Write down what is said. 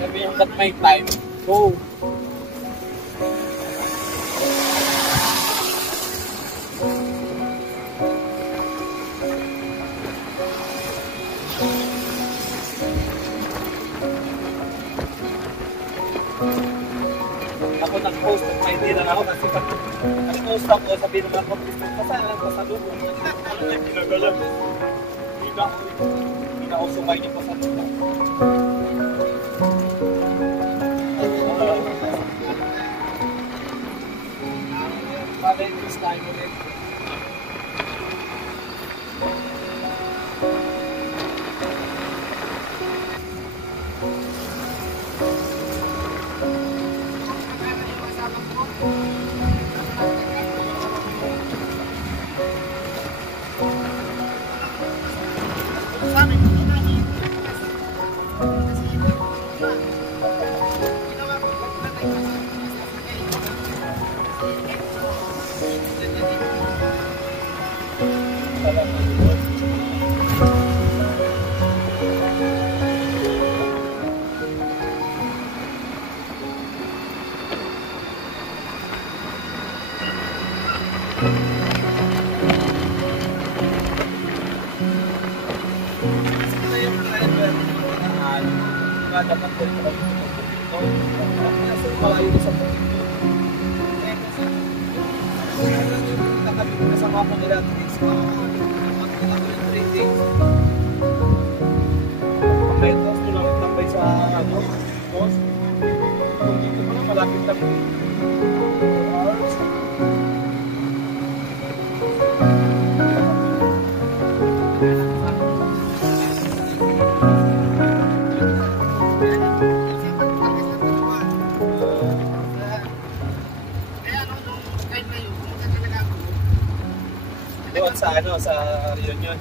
Sabi yung that may time, go! Ako nag-post at may tira ako kasi pag nag-post ako, sabihin naman ako, pasayan lang pasalubong. Ano na yung pinagalang? Hindi na ako sumay niyo pasalubong. Para yung gusto tayo ulit. Dapat ko rin ako dito. Kasi malayo sa puno. Kaya kasi, nakabit na sa mapa nila at least, makikita ko yung 3 days. Kahit tapos ko lang tambay sa boss. Kung dito mo lang, malapit lang. Doon sa sa reunion.